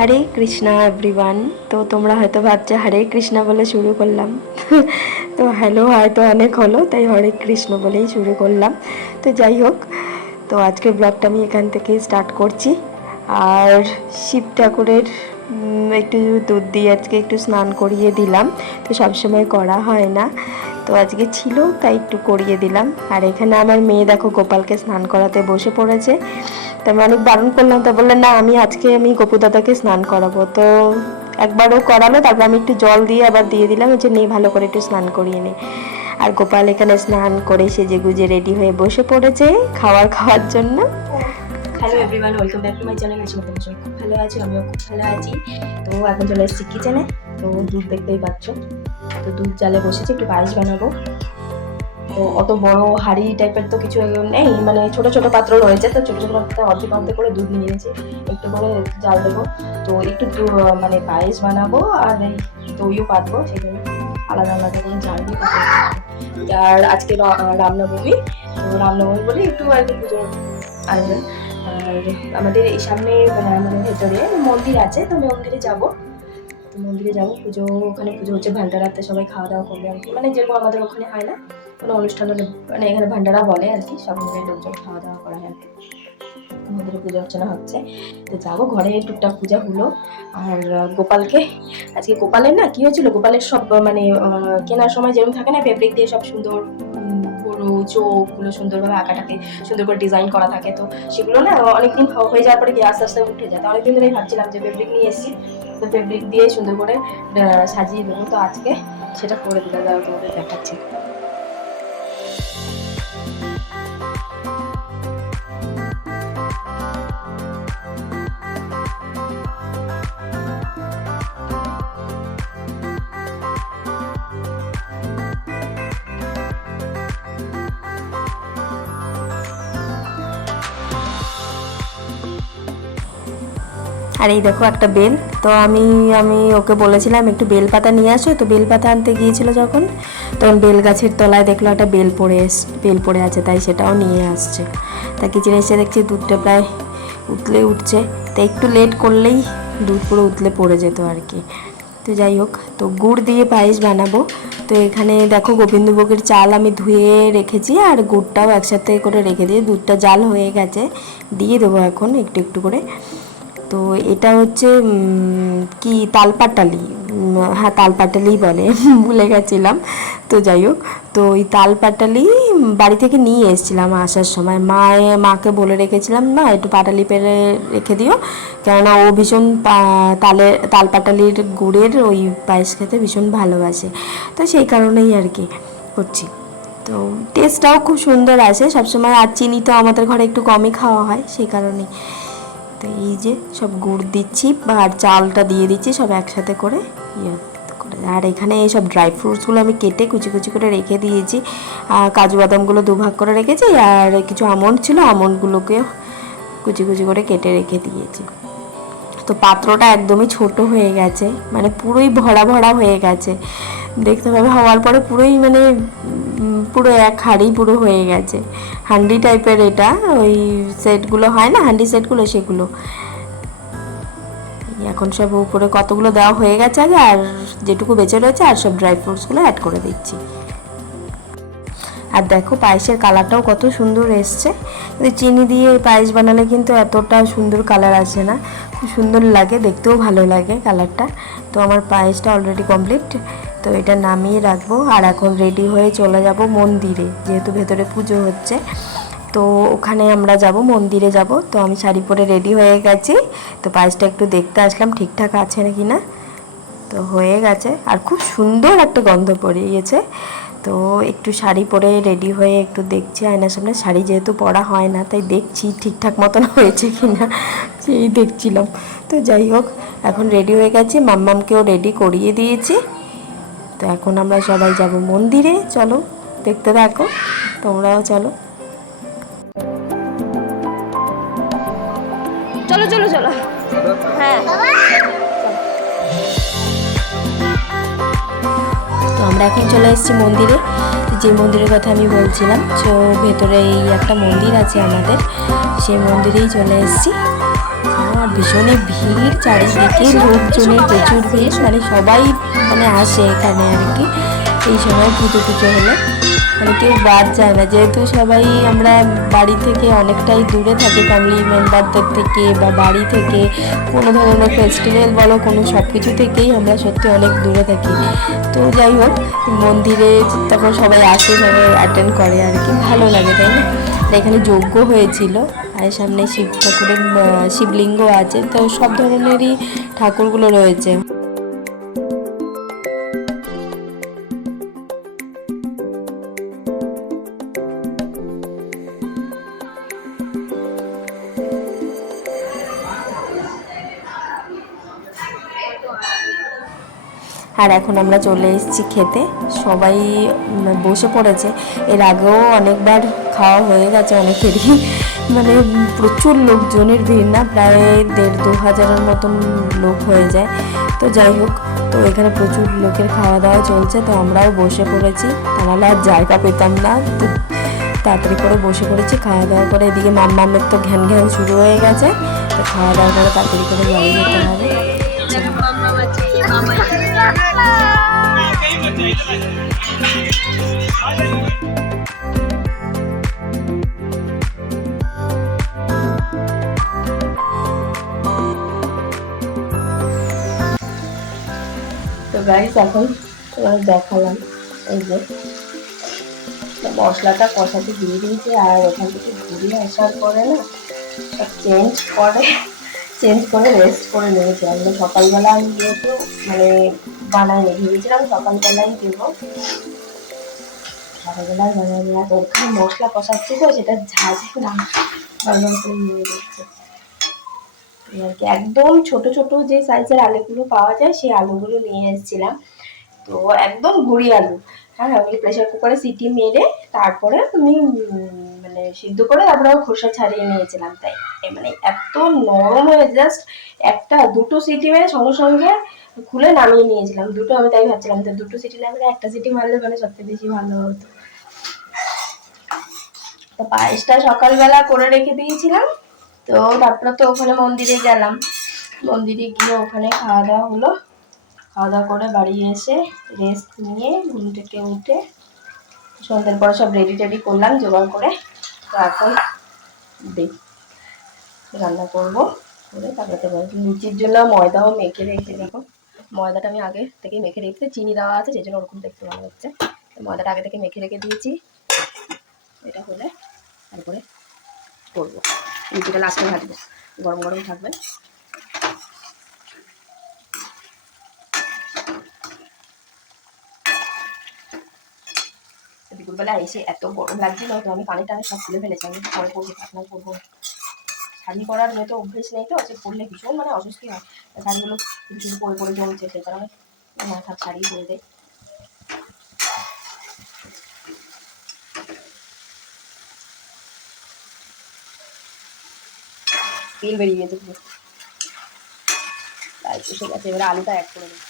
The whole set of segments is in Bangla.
হরে কৃষ্ণা এভরিওয়ান। তো তোমরা হয়তো ভাবছো হরে কৃষ্ণা বলে শুরু করলাম তো হ্যালো হয়তো অনেক হলো, তাই হরে কৃষ্ণ বলেই শুরু করলাম। তো যাই হোক, তো আজকের ব্লগটা আমি এখান থেকেই স্টার্ট করছি। আর শিব ঠাকুরের একটু দুধ দিয়ে আজকে একটু স্নান করিয়ে দিলাম। তো সবসময় করা হয় না, তো আজকে ছিল তাই একটু করিয়ে দিলাম। আর এখানে আমার মেয়ে দেখো গোপালকে স্নান করাতে বসে পড়েছে। তো আমি অনেক বারণ করলাম, তো বললেন না আমি গপু দাদাকে স্নান করাবো। তো একবারও করালো, তারপর আমি একটু জল দিয়ে আবার দিয়ে দিলাম যে নেই ভালো করে একটু স্নান করিয়ে নে। আর গোপাল এখানে স্নান করে সেজে গুজে রেডি হয়ে বসে পড়েছে খাওয়ার জন্য। Hello everyone, welcome back to my channel. আশা করি সবাই খুব ভালো আছি, আমিও খুব ভালো আছি। তো এখন চলে এসেছি কিচেনে। তো দুধ দেখতেই পাচ্ছ, তো দুধ জালে বসেছি, একটু পায়েস বানাবো। তো অত বড় হাঁড়ি টাইপের তো কিছু নেই, মানে ছোট ছোট পাত্র রয়েছে, তো ছোট ছোট পাত্রে অর্ধেক অর্ধেক করে দুধ নিয়ে নিয়েছি, একটু করে জাল দেবো। তো একটু মানে পায়েস বানাবো আর এই দইও পাতবো, সেখানে আলাদা আলাদা করে জাল দিয়ে পাতবো। আর আজকে রামনবমী, তো রামনবমী বলে একটু আর কি পুজোর আয়োজন। আর আমাদের এই সামনে মানে আমাদের ভেতরে মন্দির আছে, তো মন্দিরে যাবো। তো মন্দিরে যাবো, পুজো ওখানে পুজো হচ্ছে, ভান্ডারাতে সবাই খাওয়া দাওয়া করবে আর কি, মানে যেরকম আমাদের ওখানে হয় না কোনো অনুষ্ঠান হলে, মানে এখানে ভান্ডারা বলে আর কি, সব মিলে লোকজন খাওয়া দাওয়া করা হয় আর কি। মন্দিরে পুজো অর্চনা হচ্ছে, তো যাবো। ঘরে টুকটাক পূজা হলো। আর গোপালকে আজকে গোপালের না কি হয়েছিল, গোপালের সব মানে কেনার সময় যেরকম থাকে না ফেব্রিক দিয়ে সব সুন্দর গরু চোখগুলো সুন্দরভাবে আঁকা থাকে, সুন্দর করে ডিজাইন করা থাকে। তো সেগুলো না অনেকদিন হয়ে যাওয়ার পরে কি আস্তে আস্তে উঠে যায়। তো অনেকদিন ধরেই ভাবছিলাম যে ফেব্রিক নিয়ে এসেছি, তো ফেব্রিক দিয়ে সুন্দর করে সাজিয়ে দেবো। তো আজকে সেটা করে দিলাম, তোমাদের দেখাচ্ছি। আর এই দেখো একটা বেল, তো আমি ওকে বলেছিলাম একটু বেলপাতা নিয়ে আসো, তো বেলপাতা আনতে গিয়েছিল যখন, তখন বেল গাছের তলায় দেখলো একটা বেল পড়ে আছে, তাই সেটাও নিয়ে আসছে। তা কিচেনে এসে দেখছি দুধটা প্রায় উঠছে, তো একটু লেট করলেই দুধ পুরো উতলে পড়ে যেত আর কি। তো যাই হোক, তো গুড় দিয়ে পায়েস বানাবো। তো এখানে দেখো গোবিন্দভোগের চাল আমি ধুয়ে রেখেছি, আর গুড়টাও একসাথে করে রেখে দিয়ে দুধটা জাল হয়ে গেছে, দিয়ে দেবো এখন একটু একটু করে। তো এটা হচ্ছে কি তালপাটালি, হ্যাঁ তালপাটালিই বলে ভুলে গেছিলাম। তো যাই হোক, তো ওই তালপাটালি বাড়ি থেকে নিয়ে এসেছিলাম আসার সময়, মাকে বলে রেখেছিলাম না একটু পাটালি পেরে রেখে দিও, কেননা ও ভীষণ তালপাটালির গুড়ের ওই পায়েস খেতে ভীষণ ভালোবাসে। তো সেই কারণেই আর কি করছি। তো টেস্টটাও খুব সুন্দর আসে সবসময়, আর চিনি তো আমাদের ঘরে একটু কমই খাওয়া হয়, সেই কারণেই। তো এই যে সব গুড় দিচ্ছি আর চালটা দিয়ে দিচ্ছি সব একসাথে করে করে। আর এখানে এই সব ড্রাই ফ্রুটসগুলো আমি কেটে কুচি কুচি করে রেখে দিয়েছি, কাজু বাদামগুলো দুভাগ করে রেখেছি, আর কিছু আমন্ড ছিল আমন্ডগুলোকে কুচি কুচি করে কেটে রেখে দিয়েছি। তো পাত্রটা একদমই ছোট হয়ে গেছে, মানে পুরোই ভরা ভরা হয়ে গেছে, দেখতে পাবে হওয়ার পরে পুরোই মানে পুরো এক হাঁড়ি পুরো হয়ে গেছে। হান্ডি টাইপের এটা, ওই সেটগুলো হয় না হান্ডি সেটগুলো, সেগুলো এখন সব উপরে কতগুলো দেওয়া হয়ে গেছে আগে, আর যেটুকু বেঁচে রয়েছে আর সব ড্রাই ফ্রুটসগুলো অ্যাড করে দিচ্ছি। আর দেখো পায়েসের কালারটাও কত সুন্দর এসছে, কিন্তু চিনি দিয়ে পায়েস বানালে কিন্তু এতটা সুন্দর কালার আসে না, খুব সুন্দর লাগে, দেখতেও ভালো লাগে কালারটা। তো আমার পায়েসটা অলরেডি কমপ্লিট, তো এটা নামিয়ে রাখবো। আর এখন রেডি হয়ে চলে যাব মন্দিরে, যেহেতু ভেতরে পুজো হচ্ছে, তো ওখানে আমরা যাব, মন্দিরে যাব। তো আমি শাড়ি পরে রেডি হয়ে গেছি, তো পায়েসটা একটু দেখতে আসলাম ঠিকঠাক আছে নাকি না। তো হয়ে গেছে, আর খুব সুন্দর একটা গন্ধ পড়ে গিয়েছে। তো একটু শাড়ি পরে রেডি হয়ে একটু দেখছি আয়নার সামনে, শাড়ি যেহেতু পরা হয় না তাই দেখছি ঠিকঠাক মতন হয়েছে কি না, সেই দেখছিলাম। তো যাই হোক, এখন রেডি হয়ে গেছি, মাম্মামকেও রেডি করিয়ে দিয়েছি। তো এখন আমরা সবাই যাব মন্দিরে, চলো দেখতে থাকো, তোমরাও চলো। চলো চলো চলো, হ্যাঁ। তো আমরা এখন চলে এসেছি মন্দিরে, যে মন্দিরের কথা আমি বলছিলাম, তো ভেতরে এই একটা মন্দির আছে আমাদের, সেই মন্দিরেই চলে এসেছি। আর ভীষণই ভিড়, চারিদিকে লোকজনের প্রচুর ভিড়, মানে সবাই মানে আসে এখানে আর কি এই সময় পুজো টুজো হলে, মানে কেউ বাদ যায় না, যেহেতু সবাই আমরা বাড়ি থেকে অনেকটাই দূরে থাকি, ফ্যামিলি মেম্বারদের থেকে বা বাড়ি থেকে কোনো ধরনের ফেস্টিভ্যাল বলো কোনো সব কিছু থেকেই আমরা সত্যি অনেক দূরে থাকি। তো যাই হোক, মন্দিরে তখন সবাই আসে, সবাই অ্যাটেন্ড করে আর কি, ভালো লাগে তাই না। এখানে যজ্ঞ হয়েছিল আর সামনে শিব ঠাকুরের শিবলিঙ্গ আছে, তো সব ধরনেরই ঠাকুরগুলো রয়েছে। আর এখন আমরা চলে এসেছি খেতে, সবাই বসে পড়েছে। এর আগেও অনেকবার খাওয়া হয়ে গেছে অনেকেরই, মানে প্রচুর লোকজনের ভিড়, না প্রায় 1,500-2,000-এর মতন লোক হয়ে যায়। তো যাই হোক, তো এখানে প্রচুর লোকের খাওয়া দাওয়া চলছে, তো আমরাও বসে পড়েছি, তাহলে আর জায়গা পেতাম না, তো তাড়াতাড়ি করে বসে পড়েছি। খাওয়া দাওয়া করে এদিকে মাম্মামের তো ঘ্যান ঘ্যান শুরু হয়ে গেছে, তো খাওয়া দাওয়া করে তাড়াতাড়ি করে বাড়ি যেতে হবে। তো গাইস, এখন তোমাদের দেখালাম এই যে মশলাটা কষাতে দিয়ে দিয়েছে, আর ওখান থেকে ঘুরিয়ে আসার পরে না সব চেঞ্জ করে রেস্ট করে নিয়েছি। আমরা সকালবেলা যেহেতু মানে বানাই ভেবেছিলাম সকালবেলাই দেবো, সকালবেলায় বানাই না, তো ওখানে মশলা কষাচ্ছি তো সেটা ঝাঁঝে না বারবার করে নিয়ে দিচ্ছে আর কি। একদম ছোট ছোট যে সাইজের আলুগুলো পাওয়া যায় সেই আলুগুলো নিয়ে এসেছিলাম, তো একদম গুঁড়ি আলু। হ্যাঁ, ওগুলি প্রেশার কুকারে সিটি মেরে তারপরে আমি মানে সিদ্ধ করে তারপরে খোসা ছাড়িয়ে নিয়েছিলাম, তাই মানে এত নরম হয়ে জাস্ট একটা দুটো সিটি মেরে সঙ্গে সঙ্গে খুলে নামিয়ে নিয়েছিলাম। দুটো আমি তাই ভাবছিলাম যে দুটো সিটি না মেরে একটা সিটি মারলে মানে সবচেয়ে বেশি ভালো হতো। তো পায়েসটা সকালবেলা করে রেখে দিয়েছিলাম, তো তারপরে তো ওখানে মন্দিরে গেলাম, মন্দিরে গিয়ে ওখানে খাওয়া দাওয়া হলো। খাওয়া দাওয়া করে বাড়ি এসে রেস্ট নিয়ে ঘুম থেকে উঠে সন্ধ্যের পর সব রেডি টেডি করলাম জোগাড় করে। তো এখন রান্না করবো করে তারপরে লুচির জন্য ময়দাও মেখে রেখে, দেখো ময়দাটা আমি আগে থেকে মেখে রেখেছি, চিনি দেওয়া আছে সেই জন্য ওরকম দেখতে ভালো হচ্ছে। ময়দাটা আগে থেকে মেখে রেখে দিয়েছি, এটা হলে তারপরে করবো। লুচিটা লাস্টে ভাজবো, গরম গরম থাকবে। দুপুরবেলা এসে এত গরম লাগছিল, তো আমি কানে টানে সব খুলে ফেলেছি, আমি পরে পরবো, আপনার করবো। শাড়ি পরার হয়তো অভ্যেস নেই, তো সে পরলে ভীষণ মানে অস্বস্তি হয়, শাড়িগুলো কিছু পরে পরে জমছে, সেই কারণে মাথার শাড়ি পরে দেয়। তেল বেরিয়ে গেছে পুরো, তাই এসে গেছে। এবারে আলুটা অ্যাড করে দেবো,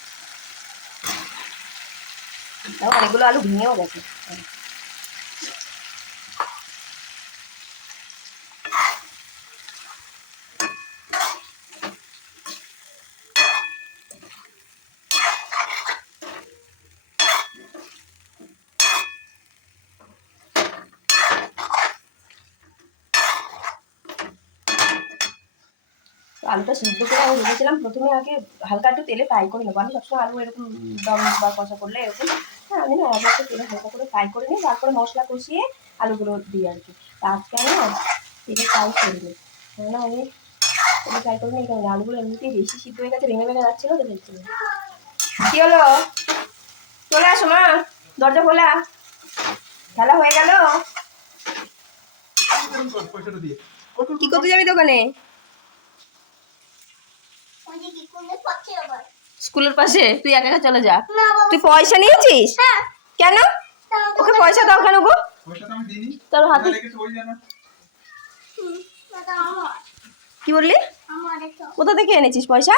অনেকগুলো আলু ভেঙেও গেছে। আলুটা সিদ্ধ করে আমি ভেবেছিলাম প্রথমে আগে হালকা একটু তেলে ফ্রাই করে নেবো। আমি সবসময় আলু এরকম দম বা কষা করলে এরকম, হ্যাঁ আমি না আগে একটু তেলে হালকা করে ফ্রাই করে নিই, তারপরে মশলা কষিয়ে আলুগুলো দিই আর কি। তা আজকে আমি না তেলে ফ্রাই করে নিই, কেননা আমি তেলে ফ্রাই করে নিই, কারণ আলুগুলো এমনিতেই বেশি সিদ্ধ হয়ে গেছে, ভেঙে ভেঙে যাচ্ছিলো, তো দেখছি কি হলো। চলে আসো মা, দরজা খোলা, খেলা হয়ে গেল। কি করতে যাবি দোকানে? স্কুলের পাশে? তুই একা একা চলে যা। তুই পয়সা নিয়েছিস? কেন? ওকে পয়সা দাও কেন গো? তোর হাতে কি বললি? কোথা থেকে এনেছিস পয়সা?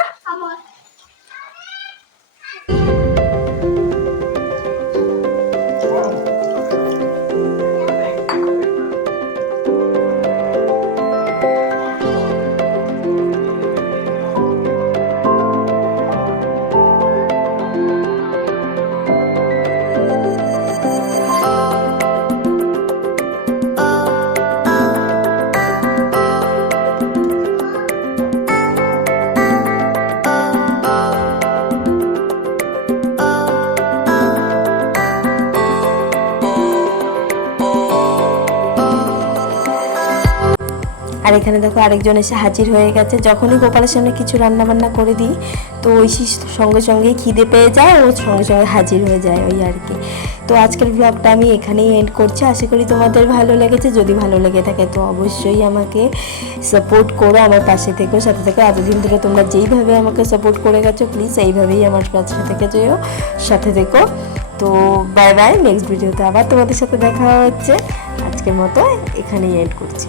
আর এখানে দেখো আরেকজন এসে হাজির হয়ে গেছে। যখনই গোপালের সামনে কিছু রান্না বান্না করে দিই তো ঐশী সঙ্গে সঙ্গেই খিদে পেয়ে যায়, ও সঙ্গে সঙ্গে হাজির হয়ে যায়, ওই আর কি। তো আজকের ব্লগটা আমি এখানেই এন্ড করছি। আশা করি তোমাদের ভালো লেগেছে। যদি ভালো লেগে থাকে তো অবশ্যই আমাকে সাপোর্ট করো, আমার পাশে থেকো, সাথে থেকো। এতদিন ধরে তোমরা যেইভাবে আমাকে সাপোর্ট করে গেছো প্লিজ এইভাবেই আমার পাশে থেকে যেও, সাথে থেকো। তো বাই বাই, নেক্সট ভিডিওতে আবার তোমাদের সাথে দেখা হচ্ছে। আজকের মতো এখানেই এন্ড করছি।